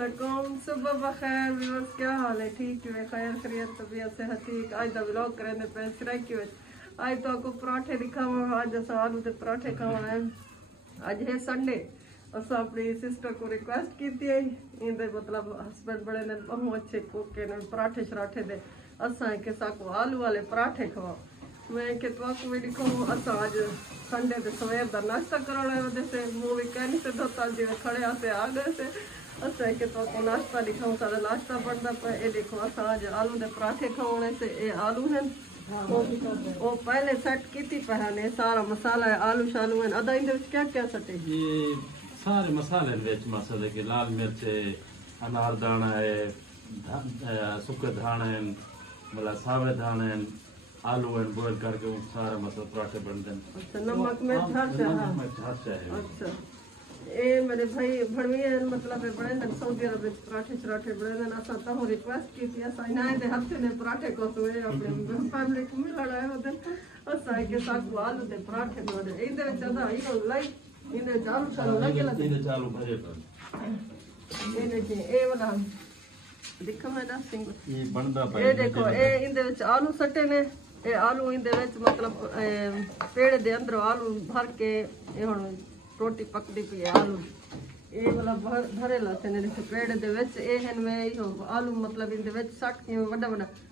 वालेकुम, सुबह बखैर व्यूअर्स, क्या हाल है? ठीक है, खैर खैरियत, तबीयत सेहत ठीक। आज दा व्लॉग करने पे सिराकी विच आज तो आपको पराठे दिखावा। आज अस आलू के पराठे खावा है। आज है संडे। अस अपनी सिस्टर को रिक्वेस्ट की थी, इंदे मतलब हस्बैंड बड़े ने बहु अच्छे कुक ने पराठे शराठे दे असा के साको आलू वाले पराठे खवाओ। मैं के तो आपको भी दिखाऊं। असा आज संडे के सवेर का नाश्ता करना है, वजह से मूवी कहनी से धोता जी खड़े आते आ गए से असा के तो आपको नाश्ता दिखाऊं। सारा नाश्ता बनता पे ये देखो। असा आज आलू के पराठे खाने से ये आलू हैं वो पहले सेट की थी पहले सारा मसाला है, आलू शालू हैं। अदा इनके क्या क्या सटे? ये सारे मसाले विच मसाले के लाल मिर्च है, अनार दाना है, सुखे धान है, मतलब सावे धान है, आलू है, बॉयल करके वो सारा मतलब पराठे बनते हैं। अच्छा, नमक मिर्च हर शय है। अच्छा, ये मेरे भाई भड़वी है मतलब बड़े दिन सऊदी अरब में पराठे शराठे बड़े दिन असा तो रिक्वेस्ट की थी। असा इना दे हफ्ते ने पराठे को तो अपने फैमिली को मिलना है वो दिन असा के साथ आलू दे पराठे बने इधर ज्यादा इनो लाइक इधर चालू चालू लगे लगे इधर चालू भरे पर ये जी ए वाला देखो मैं दस सिंह ये बनदा पे ये देखो ये इनदे विच आलू सटे ने। ये आलू इनदे विच मतलब पेड़ दे अंदर आलू भर के ये हुन रोटी पकदी पई है। आलू ये वाला भरेला से ने पेड़ दे विच ए हन में यो आलू मतलब इनदे विच सट के वड्डा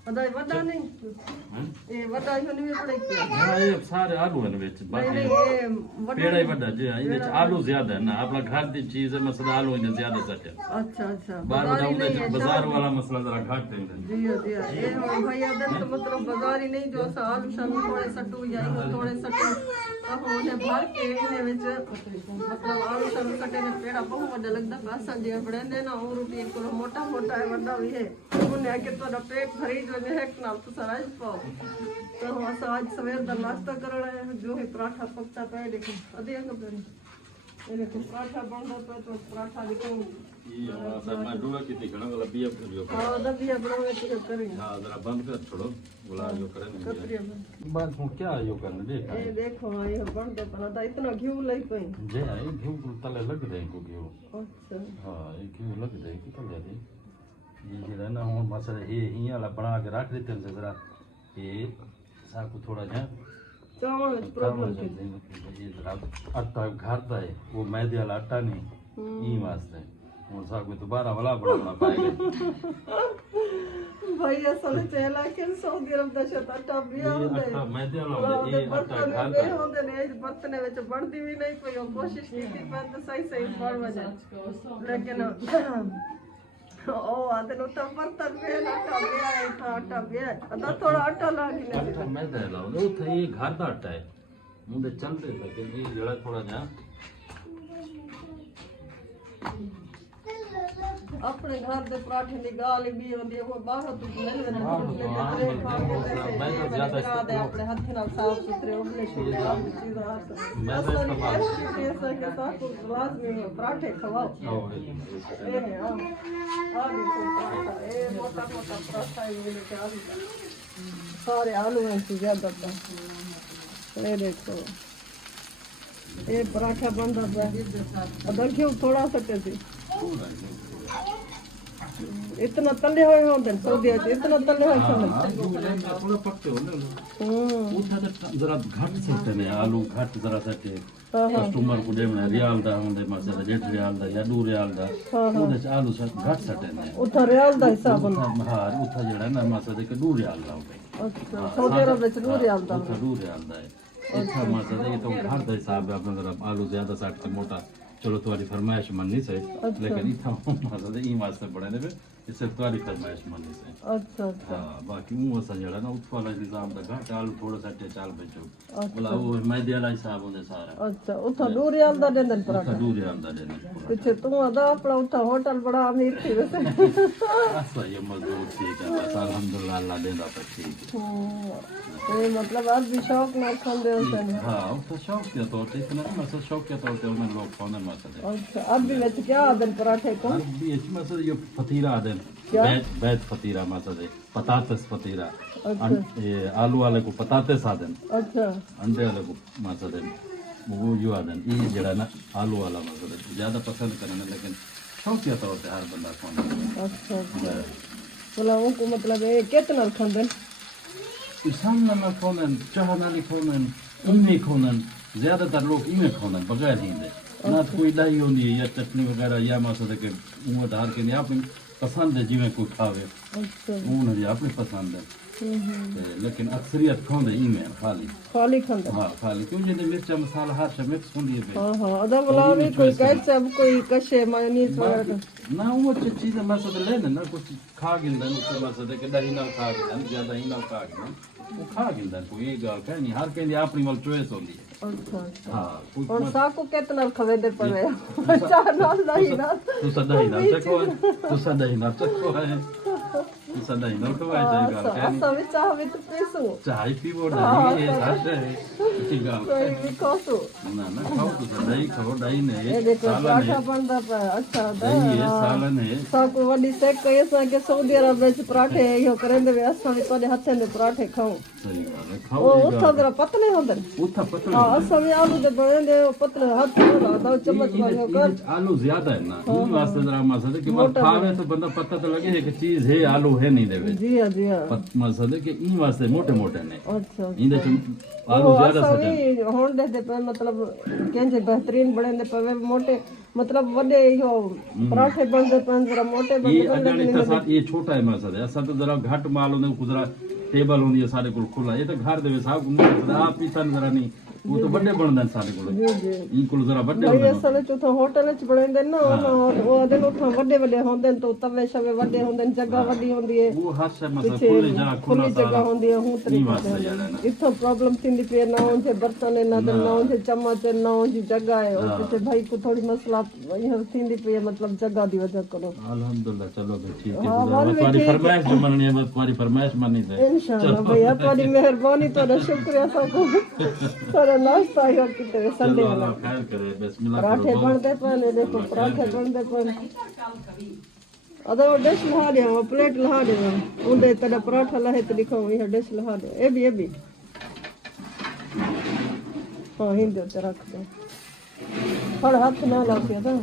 वड्डा वड्डा नहीं ये वड्डा ही नहीं पड़े पिया। हां ये सारे आलू हैं विच बाकी पेड़ ही बड़ा जी इधर आलू ज्यादा है ना। अपना घर दी चीज है मसला आलू इधर ज्यादा सटे। अच्छा अच्छा, बाजार वाला मसला जरा घट है जी जी। ये हो भाई अदर तो मतलब बाजार ही नहीं जो सा आलू शालू थोड़े सटू या थोड़े सटू तो होने भर के इने विच मतलब आलू शालू सटे ने पेड़ा बहुत बड़ा लगदा पासा जे बड़े ने ना और रोटी को मोटा मोटा है वड्डा भी है उन्हें के तो पेट भरी जो है नाल तो सारा पाओ। तो हम आज सवेर दा नाश्ता करना है जो है पराठा पकता पे देखो अधिया कब ये देखो पराठा बनदा पे तो पराठा देखो ये हमारा मैं डूबा की दिखना वाला बिया करियो। हां दबिया बनावे तो करेंगे। हां जरा बंद कर छोड़ो बुला जो करेंगे कतरिया बात हूं क्या यो करने देख ये देखो ये बनदे पना इतना घी लई पई जे आई घी तले लग दे को घी। अच्छा हां ये घी लग दे कि तले दे ये जे ना हुन मसला ये हिया वाला बना के रख देते हैं जरा ये साको थोड़ा जा चावल में प्रॉब्लम है। ये जरा आटा घर दा है वो मैदे वाला आटा नहीं ई वास्ते और साको दोबारा वाला बड़ा पाएगा भाई असल चला के सऊदी अरब दा आटा बिया होंदे आटा मैदे वाला ये आटा घर दा होंदे ने बर्तन विच बनदी भी नहीं कोई कोशिश की थी पर तो सही सही पड़ वजे लेकिन ओ आदे नो तो बर्तन में आटा बिया अदा थोड़ा आटा लागी ने आटा मैदे वाला वो थे ये घर दा आटा है मुंडे चलते थे कि ये जड़ा थोड़ा जा अपने घर दे पराठे की गाल भी होंदी है वो बाहर तो नहीं मैं तो ज्यादा दे अपने हाथ नाल साफ सुथरे उबले शुले आप चीज मैं तो इस्तेमाल ऐसा के साथ लाजमी है पराठे खवाओ। ये है आलू को पराठा ये मोटा मोटा पराठा ये लेके आलू सारे आलू हैं ज्यादा ये देखो ये पराठा बन रहा है। देखियो थोड़ा सा कैसे इतना तले हुए होंगे सऊदी अरब इतना तले हुए होंगे थोड़ा पकते हो ना उठा तो जरा घट सकते ने आलू घट जरा सके कस्टमर को देना रियाल दा होंदे मसला जेठ रियाल दा या 2 रियाल दा ओदे आलू सब घट सकते ने उठा रियाल दा हिसाब हां उठा जेड़ा ना मसला के 2 रियाल दा होवे। अच्छा सऊदी अरब में 2 रियाल दा 2 रियाल दा है अच्छा मसला ये तो घर दा हिसाब है अपना जरा आलू ज्यादा सट के मोटा चलो तुम्हारी फरमाइश माननी से लेकिन इतना मसला ई वास्ते बड़े ने इससे तुम्हारी फरमाइश माननी से। अच्छा अच्छा हां बाकी वो सा जड़ा ना उस वाला निजाम दा घाट आलू थोड़ा सा चाल बेचो बोला वो मैदे वाला हिसाब होंदे सारा। अच्छा उठा 2 रियाल दा देंदन पराठा 2 रियाल दा देने पीछे तू अदा अपना उठा होटल बड़ा अमीर थी वैसे ऐसा ये मजदूर ठीक है बस अल्हम्दुलिल्लाह अल्लाह देदा पर ठीक ये मतलब आप भी शौक ना खांदे होते हैं। हां तो शौक के तौर पे इतना मतलब शौक के तौर पे उन्हें लोग खाने मसले। अच्छा अब भी वैसे क्या आदन पराठे को अभी इसमें मतलब ये फतीरा आदन बैत फतीरा मसले पतातस फतीरा ये आलू वाले को पताते साधन अच्छा अंडे वाले को मसले वो जो आदन ये जड़ा ना आलू वाला मसले ज्यादा पसंद करना लेकिन शौकिया तौर ते हर बंदा खाना। अच्छा अच्छा मतलब उनको मतलब ये कितना खांदे सामने ना खाना चाह ना लिखोना इनमें खाना ज्यादातर लोग इनमें खाना बगैर ही ना कोई दही होनी है या चटनी वगैरह या मसाले के वो डाल के अपनी पसंद है जिवें कोई खावे अच्छा उन्हें अपनी पसंद है लेकिन अक्सरियत खाने इनमें खाली खाली खांदे हाँ खाली क्योंकि मिर्चा मसाला हर शे मिक्स होंदी है हाँ हाँ अदा वाला नहीं कोई केचप कोई कशे मायोनीज वगैरह ना वो चीज़ मसाले लेने ना कुछ खा गिंदा उसके मसाले के दही ना खा गिंदा ज्यादा ही ना खा गिंदा वो खा गिंदा कोई ये गाल कह नहीं हर कहीं अपनी वाल चॉइस होंदी है अच्छा अच्छा हाँ और साको कितना खवे दे पवे चार नाल दही ना तू सदा ही ना चको तू सदा ही ना चको है तू सदा ही ना तो ऐसा ही गाल कह नहीं सब चाह विच पीसू चाय पीवो नहीं ये हर है ये गाल कोई भी खासो ना ना खाओ तो सदा ही खाओ दही ये नहीं देखो सालन पराठा है बनदा पे अच्छा दही है सालन है साको वडी सेक के ऐसा के सऊदी अरब में पराठे यो करेंदे वे असा भी तोड़े हथे दे पराठे खाऊं सही गाल है ओ खाओ ये उठा जरा पतले होंदे उठा पतला हां असा भी आलू दे बनदे पतले हाथ ना दो चम्मच वाले कर आलू ज्यादा है ना इन वास्ते जरा मसाले के बाद खावे तो बंदा पता तो लगे है कि चीज है आलू है नहीं देवे जी हां जी हां मसाले के इन वास्ते मोटे मोटे ने अच्छा इन आलू ज्यादा असा सटे भी होण दे पे मतलब केंजे बेहतरीन बनदे पे मोटे मतलब वडे यो पराठे बनदे पे जरा मोटे ये बनदे अगर इसका साथ ये छोटा है मसाला ऐसा तो जरा घट माल होने कुछ टेबल होनी है सारे को खुला ये तो घर देवे साहब आप ही सन जरा नहीं वो तो बड़े बनदा सारे को जी जी इनको जरा बड़े भाई असल च तो होटल च बनदे ना वो दिन उठा वड्डे वड्डे होंदे तो तवे शवे वड्डे होंदे जगह वड्डी होंदी है वो हर से मसाला खुले जा खुला खुली जगह होंदी है हूं तरीके तरीके इथो प्रॉब्लम थींदी पे ना जे बर्तन ना ना जे चम्मच ना जी जगह है और पीछे भाई को थोड़ी मसला यह थींदी पे मतलब जगह दी वजह करो अल्हम्दुलिल्लाह चलो भाई ठीक है तुम्हारी फरमाइश जो मननी है बस तुम्हारी फरमाइश मानी दे इंशाल्लाह भैया तुम्हारी मेहरबानी तो शुक्रिया सबको सारा नाश्ता ही किते संडे वाला खैर करे बिस्मिल्लाह पराठे बनते पे देखो पराठे बनते पे अदा वो डिश लहा दे वो प्लेट लहा दे उंदे तड़ा पराठा लहे तो दिखाओ ये डिश लहा दे ए भी हां हिंदे ते रख दे फड़ हाथ ना लाके था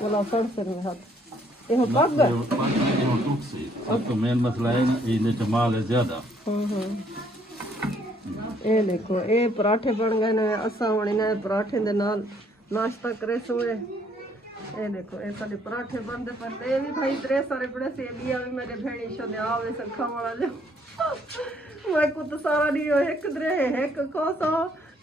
बोला फड़ सर में हाथ ये हो पग अब तो मेन मसला है ना ये जमाल है ज्यादा हां ये देखो ये पराठे बन गए ने असा होनी ने पराठे दे नाल नाश्ता करे सोए ये देखो ये सारे पराठे बनते पर ये भी भाई त्रे सारे बड़े से लिया भी मेरे भेड़ी शो दे आवे से खावाला ले मैं को तो सारा नहीं एक द्रे एक कोसा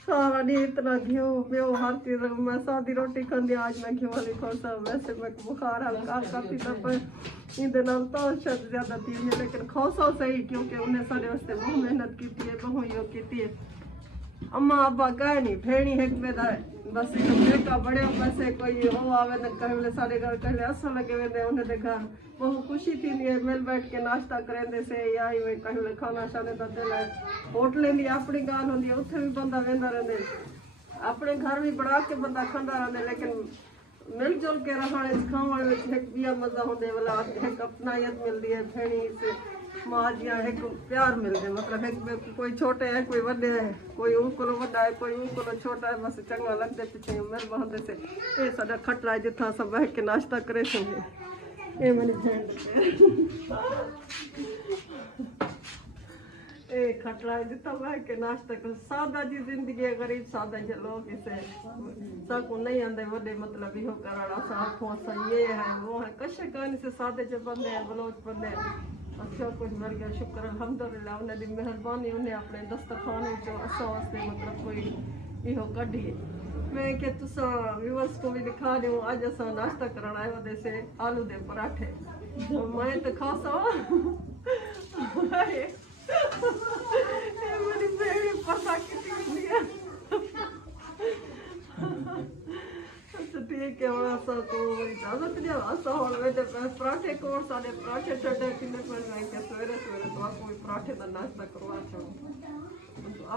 सारा नहीं इतना घियो मैं हर चीज मैं सादी रोटी खांदी आज मैं घियो वाली कोसा वैसे मैं बुखार हल्का काफी तब इनके नाल तो शायद ज्यादा थी लेकिन खोसा सही क्योंकि उन्हें सारे वास्ते बहुत मेहनत की है बहुत यो की है अम्मा अब्बा कहे नहीं भेड़ी एक बेदा बस बेटा बड़े पैसे कोई हो आवे तो कहले सारे घर कहले अच्छा लगे वेंदे उन्हें देखा बहुत खुशी थी मिल बैठ के नाश्ता करेंदे से या ही कहले खाना शाने दा दिल होटलें दी अपनी गाल होंदी उत्थे भी बंदा वेंदा रहंदे अपने घर भी बना के बंदा खांदा रहंदे लेकिन मिलजुल के रहने खाने में एक बिया मजा होने वाला एक अपनायत मिलती है भेड़ी से माँ जी एक प्यार मिलते मतलब एक कोई छोटे है कोई बड़े है कोई उनको बड़ा है कोई उनको छोटा है बस चंगा लगते पीछे मिल बहते से ये साडा खटला है जितना सब बैठ के नाश्ता करे सके ये मैंने ए खटला है जितना बैठ के नाश्ता कर सादा जी जिंदगी है गरीब सादा जी लोग इसे सब को नहीं आंदे बड़े मतलब यो कराना साखों सा ये है वो है कशे कहानी से सादे जो बंदे हैं बलोच बंदे अच्छा कुछ मिल गया शुक्र अल्हम्दुलिल्लाह उन्हें दी मेहरबानी उन्हें अपने दस्तरखाने जो असा वास्ते मतलब कोई यो कढ़ी मैं के तुसा व्यूअर्स को भी दिखा दूं आज असा नाश्ता करना है वदे से आलू दे पराठे मैं तो खासा मेरी बेड़ी पता कितनी है अच्छा ठीक है और ऐसा तो इजाजत दिया ऐसा और वेदे पराठे को और सारे पराठे चढ़े किने पर मैं के सवेरे सवेरे तो कोई पराठे का नाश्ता करवा चाहूँ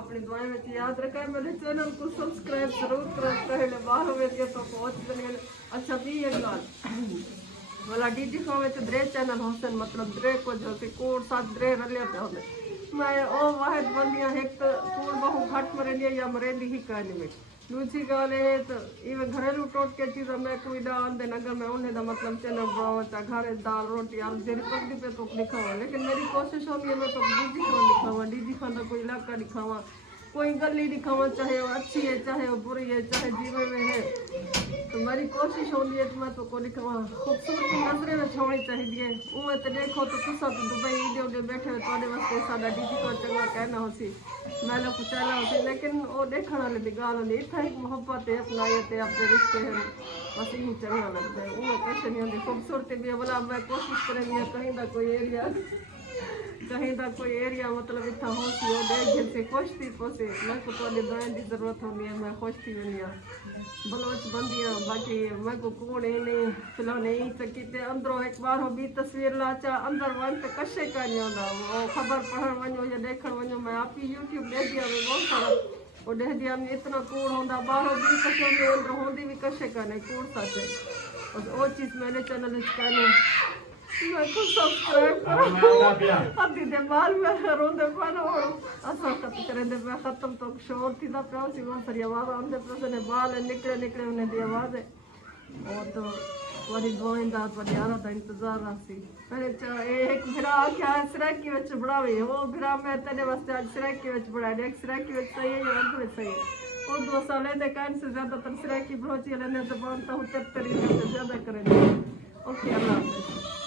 अपनी दुआएं में याद रखें मेरे चैनल को सब्सक्राइब जरूर करें पहले बाहर में के तो पहुंच गए अच्छा भी एक बात वाला डीडी को में तो द्रे चैनल हसन मतलब द्रे को जो कि कोड साथ द्रे रले पे होते मैं ओ वाहिद बंदियां एक तो कोड बहु घाट मरे लिया या मरे ली ही कहने में दूसरी गल है तो इवे घरेलू टोटके चीज़ मैं कोई ना आंदे अगर मैं उन्हें दा मतलब चैनल बनावा चा घरे दाल रोटी आलू जेरी पकड़ी पे तो दिखावा, लेकिन मेरी कोशिश होती है मैं तो डीजी खान दिखावा, डीजी खान का कोई इलाका दिखावा, कोई गली दिखावा, चाहे वो अच्छी है चाहे वो बुरी है चाहे जीवन में है। तो मेरी कोशिश होती है मैं तो को दिखावा खूबसूरती नजरे में छोड़नी चाहिए। उमें तो देखो तो तुसा तो दुबई वीडियो के बैठे हुए थोड़े वास्ते सादा डीजी को चंगा कहना होसी मैं लोग कुछ चला होसी, लेकिन वो देखने वाले की गाल नहीं इतना एक मोहब्बत है अपनाइयत है अपने रिश्ते हैं बस यही चंगा लगता है। उमें कैसे नहीं होती खूबसूरती भी बोला मैं कोशिश करेंगे कहीं का कोई एरिया कोई एरिया मतलब इतना होती हो देख से खुश थी पोसे मैं को थोड़ी दवाई की जरूरत होती है मैं खुश थी वही बलोच बंदी हाँ। बाकी मैं को कौन है नहीं फिलहाल नहीं तो कितने अंदरों एक बार हो भी तस्वीर लाचा अंदर वन तो कशे का नहीं होता वो खबर पढ़न वनो या देखण वनो मैं आप ही यूट्यूब देख दिया में बहुत सारा वो देख दिया में इतना कूड़ होता बाहर भी कशे में अंदर होती भी कशे का नहीं कूड़ साचे और वो चीज़ मैंने चैनल कहने मैं को सब्सक्राइब करो अभी दे बाल में रोंदे पाना और असा खत्म करे दे मैं खत्म तो शोर थी दा प्यास ही वहां सरिया आवाज आंदे पे ने बाल निकले उन्हें दी आवाज है और तो वाली गोइंदा तो यारा दा इंतजार रासी मैंने एक भिरा क्या सिरकी विच बढ़ावे वो भिरा मैं तेरे वास्ते आज सिरकी विच बढ़ा दे सिरकी विच सही है या अंत विच सही है और 2 साल दे कान से ज्यादातर सिरकी ब्रोची लेने जबान तो 73 से ज्यादा करेंगे। ओके अल्लाह हाफिज़।